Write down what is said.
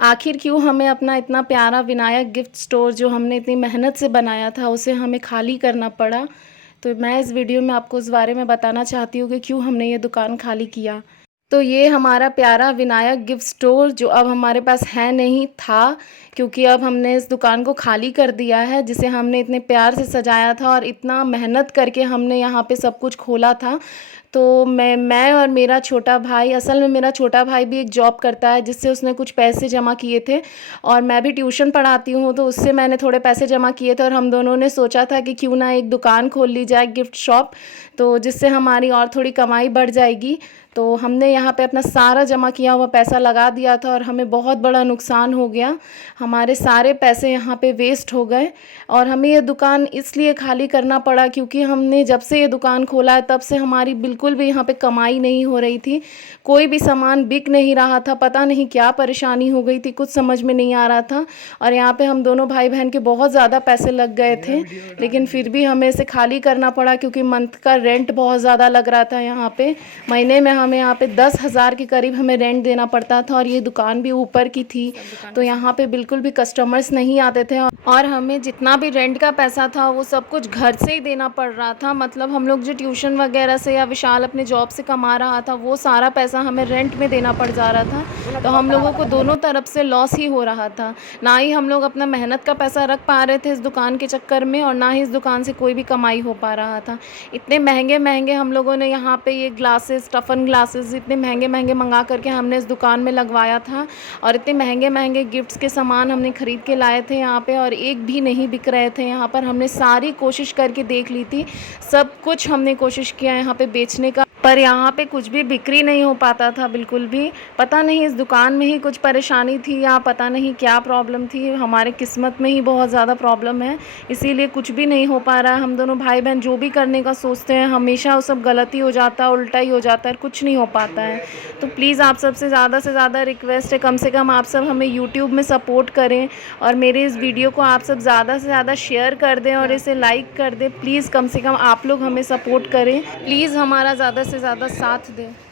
आखिर क्यों हमें अपना इतना प्यारा विनायक गिफ्ट स्टोर जो हमने इतनी मेहनत से बनाया था उसे हमें खाली करना पड़ा। तो मैं इस वीडियो में आपको इस बारे में बताना चाहती हूँ कि क्यों हमने ये दुकान खाली किया। तो ये हमारा प्यारा विनायक गिफ्ट स्टोर जो अब हमारे पास है नहीं था, क्योंकि अब हमने इस दुकान को खाली कर दिया है, जिसे हमने इतने प्यार से सजाया था और इतना मेहनत करके हमने यहाँ पे सब कुछ खोला था। तो मैं और मेरा छोटा भाई, असल में मेरा छोटा भाई भी एक जॉब करता है जिससे उसने कुछ पैसे जमा किए थे, और मैं भी ट्यूशन पढ़ाती हूँ तो उससे मैंने थोड़े पैसे जमा किए थे, और हम दोनों ने सोचा था कि क्यों ना एक दुकान खोल ली जाए, गिफ्ट शॉप, तो जिससे हमारी और थोड़ी कमाई बढ़ जाएगी। तो हमने यहाँ पे अपना सारा जमा किया हुआ पैसा लगा दिया था और हमें बहुत बड़ा नुकसान हो गया। हमारे सारे पैसे यहाँ पे वेस्ट हो गए और हमें ये दुकान इसलिए खाली करना पड़ा क्योंकि हमने जब से ये दुकान खोला है तब से हमारी बिल्कुल भी यहाँ पे कमाई नहीं हो रही थी। कोई भी सामान बिक नहीं रहा था, पता नहीं क्या परेशानी हो गई थी, कुछ समझ में नहीं आ रहा था। और यहाँ पे हम दोनों भाई बहन के बहुत ज़्यादा पैसे लग गए थे, लेकिन फिर भी हमें इसे खाली करना पड़ा क्योंकि मंथ का रेंट बहुत ज़्यादा लग रहा था। यहाँ पे महीने में हमें यहाँ पे 10,000 के करीब हमें रेंट देना पड़ता था, और ये दुकान भी ऊपर की थी, तो यहाँ पे बिल्कुल भी कस्टमर्स नहीं आते थे, और हमें जितना भी रेंट का पैसा था वो सब कुछ घर से ही देना पड़ रहा था। मतलब हम लोग जो ट्यूशन वगैरह से या विशाल अपने जॉब से कमा रहा था वो सारा पैसा हमें रेंट में देना पड़ जा रहा था, तो हम लोगों को दोनों तरफ से लॉस ही हो रहा था। ना ही हम लोग अपना मेहनत का पैसा रख पा रहे थे इस दुकान के चक्कर में, और ना ही इस दुकान से कोई भी कमाई हो पा रहा था। इतने महंगे महंगे हम लोगों ने यहाँ पे ये ग्लासेस, टफन ग्लासेस इतने महंगे महंगे मंगा करके हमने इस दुकान में लगवाया था, और इतने महंगे महंगे गिफ्ट्स के सामान हमने ख़रीद के लाए थे यहाँ पे, और एक भी नहीं बिक रहे थे यहाँ पर। हमने सारी कोशिश करके देख ली थी, सब कुछ हमने कोशिश किया यहाँ पे बेचने का, पर यहाँ पे कुछ भी बिक्री नहीं हो पाता था बिल्कुल भी। पता नहीं इस दुकान में ही कुछ परेशानी थी या पता नहीं क्या प्रॉब्लम थी, हमारे किस्मत में ही बहुत ज़्यादा प्रॉब्लम है, इसीलिए कुछ भी नहीं हो पा रहा है। हम दोनों भाई बहन जो भी करने का सोचते हैं हमेशा वो सब गलत ही हो जाता है, उल्टा ही हो जाता है, कुछ नहीं हो पाता है। तो प्लीज़ आप सबसे ज़्यादा रिक्वेस्ट है, कम से कम आप सब हमें यूट्यूब में सपोर्ट करें और मेरे इस वीडियो को आप सब ज़्यादा से ज़्यादा शेयर कर दें और इसे लाइक कर दें। प्लीज़ कम से कम आप लोग हमें सपोर्ट करें, प्लीज़ हमारा ज़्यादा से ज़्यादा साथ दें।